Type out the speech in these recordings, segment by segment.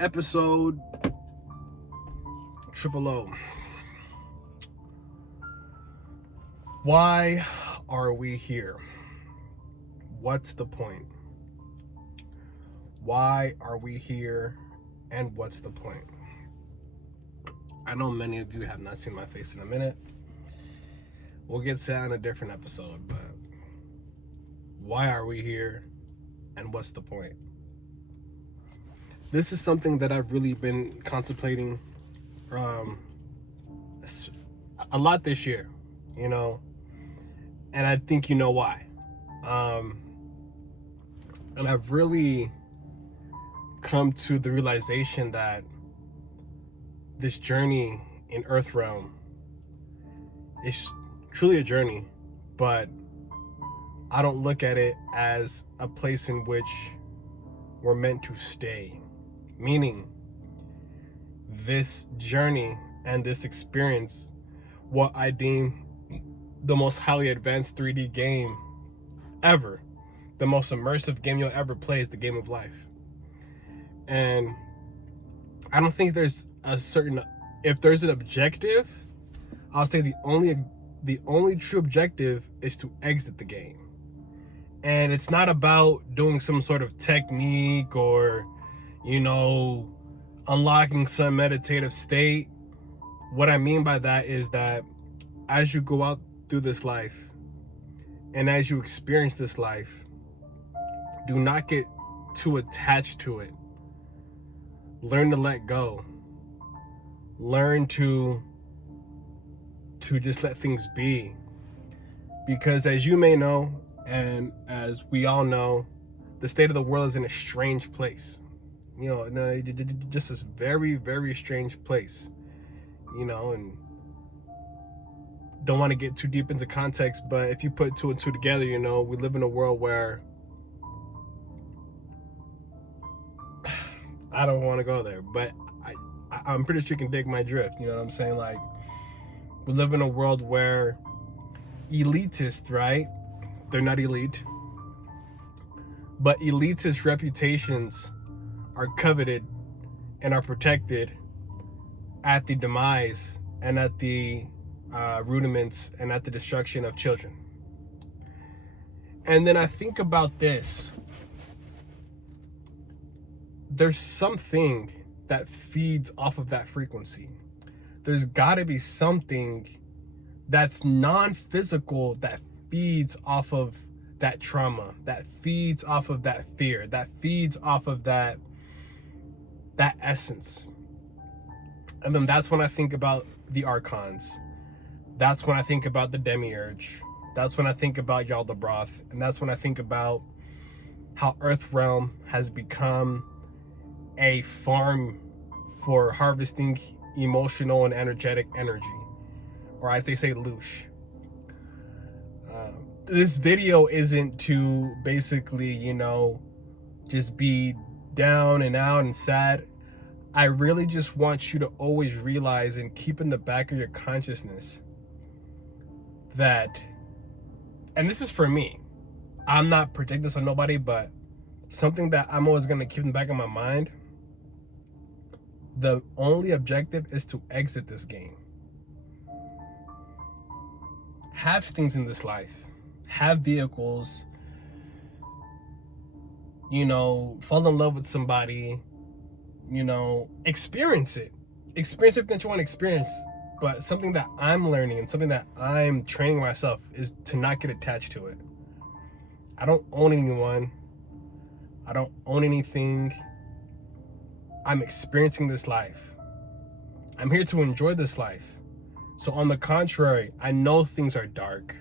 Episode triple O. Why are we here? What's the point? Why are we here and what's the point? I know many of you have not seen my face in a minute. We'll get to that in a different episode, but why are we here and what's the point? This is something that I've really been contemplating a lot this year, and I think you know why. And I've really come to the realization that this journey in Earth Realm is truly a journey, but I don't look at it as a place in which we're meant to stay. Meaning, this journey and this experience, what I deem the most highly advanced 3D game ever, the most immersive game you'll ever play, is the game of life. And I don't think there's if there's an objective, I'll say the only true objective is to exit the game. And it's not about doing some sort of technique or unlocking some meditative state. What I mean by that is that as you go out through this life and as you experience this life, do not get too attached to it. Learn to let go. Learn to just let things be. Because as you may know, and as we all know, the state of the world is in a strange place. Just this very, very strange place, and don't want to get too deep into context, but if you put two and two together, we live in a world where I don't want to go there, but I'm pretty sure you can dig my drift. You know what I'm saying? Like, we live in a world where elitists, right? They're not elite, but elitist reputations are coveted and are protected at the demise and at the rudiments and at the destruction of children. And then I think about this. There's something that feeds off of that frequency. There's got to be something that's non-physical that feeds off of that trauma, that feeds off of that fear, that feeds off of that essence. And then that's when I think about the archons. That's when I think about the demiurge. That's when I think about Yaldabaoth. And that's when I think about how Earth Realm has become a farm for harvesting emotional and energetic energy, or as they say, loosh. This video isn't to basically, just be down and out and sad. I really just want you to always realize and keep in the back of your consciousness that, and this is for me, I'm not predicting this on nobody, but something that I'm always going to keep in the back of my mind: the only objective is to exit this game. Have things in this life, have vehicles, fall in love with somebody, experience everything that you want to experience. But something that I'm learning and something that I'm training myself is to not get attached to it. I don't own anyone. I don't own anything. I'm experiencing this life. I'm here to enjoy this life. So on the contrary, I know things are dark.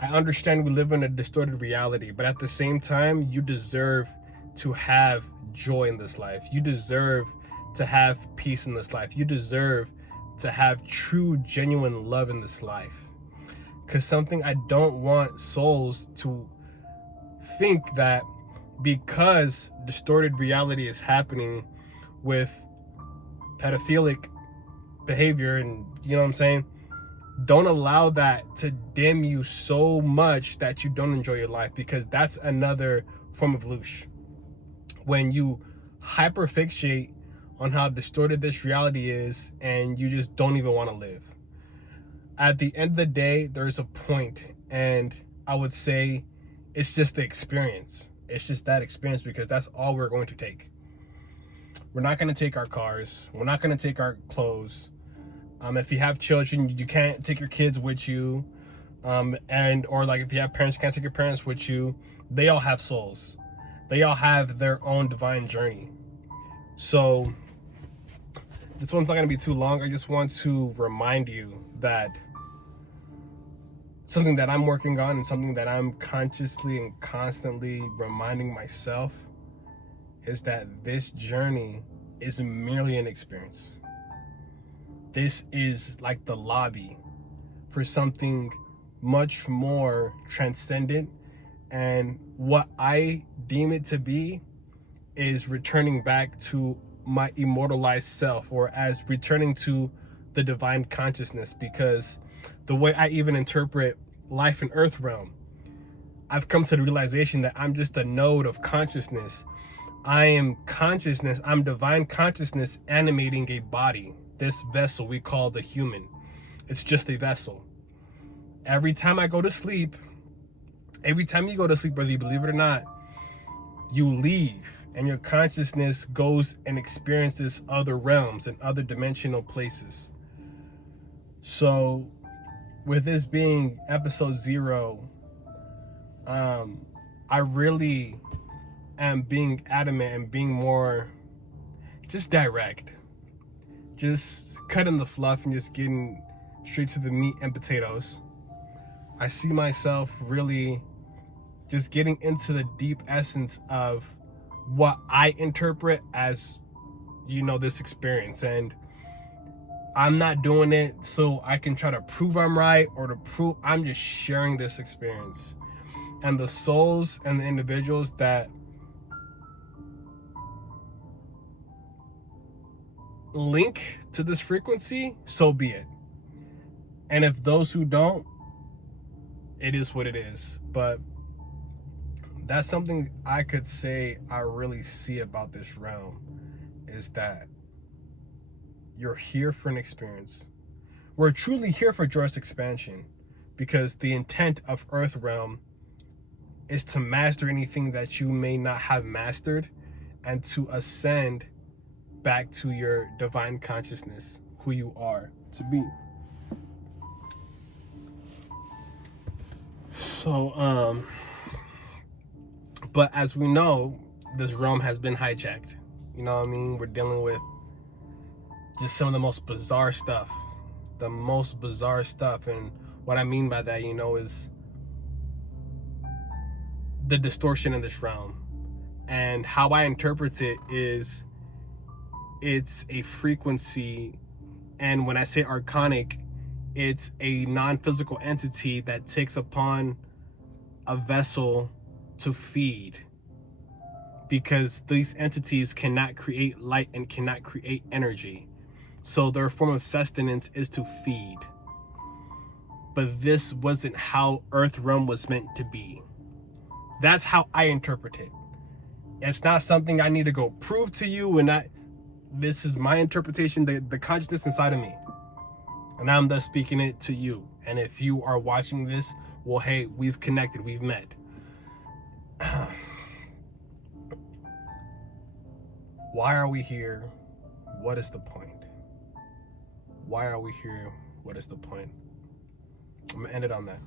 I understand we live in a distorted reality, but at the same time, you deserve to have joy in this life. You deserve to have peace in this life. You deserve to have true, genuine love in this life. Because something I don't want souls to think that because distorted reality is happening with pedophilic behavior, and don't allow that to dim you so much that you don't enjoy your life, because that's another form of loosh. When you hyperfixate on how distorted this reality is, and you just don't even want to live. At the end of the day, there's a point, and I would say it's just the experience. It's just that experience, because that's all we're going to take. We're not going to take our cars. We're not going to take our clothes. If you have children, you can't take your kids with you. Or like if you have parents, you can't take your parents with you. They all have souls. They all have their own divine journey. So this one's not going to be too long. I just want to remind you that something that I'm working on, and something that I'm consciously and constantly reminding myself, is that this journey is merely an experience. This is like the lobby for something much more transcendent, and what I deem it to be is returning back to my immortalized self, or as returning to the divine consciousness, because the way I even interpret life in Earth realm, I've come to the realization that I'm just a node of consciousness. I am consciousness. I'm divine consciousness animating a body, this vessel we call the human. It's just a vessel. Every time I go to sleep, every time you go to sleep, whether you believe it or not, you leave, and your consciousness goes and experiences other realms and other dimensional places. So with this being episode 0, I really am being adamant and being more just direct, just cutting the fluff and just getting straight to the meat and potatoes. I see myself really just getting into the deep essence of what I interpret as, this experience. And I'm not doing it so I can try to prove I'm right, or to prove. I'm just sharing this experience. And the souls and the individuals that link to this frequency, so be it. And if those who don't, it is what it is. But that's something I could say I really see about this realm, is that you're here for an experience. We're truly here for joyous expansion, because the intent of Earth realm is to master anything that you may not have mastered, and to ascend back to your divine consciousness, who you are to be. So, but as we know, this realm has been hijacked. You know what I mean? We're dealing with just some of the most bizarre stuff. And what I mean by that, is the distortion in this realm. And how I interpret it is, it's a frequency. And when I say archonic, it's a non-physical entity that takes upon a vessel to feed, because these entities cannot create light and cannot create energy. So their form of sustenance is to feed. But this wasn't how Earth realm was meant to be. That's how I interpret it. It's not something I need to go prove to you, and this is my interpretation, the consciousness inside of me. And I'm thus speaking it to you. And if you are watching this, well, hey, we've connected, we've met. Why are we here? What is the point? Why are we here? What is the point? I'm gonna end it on that.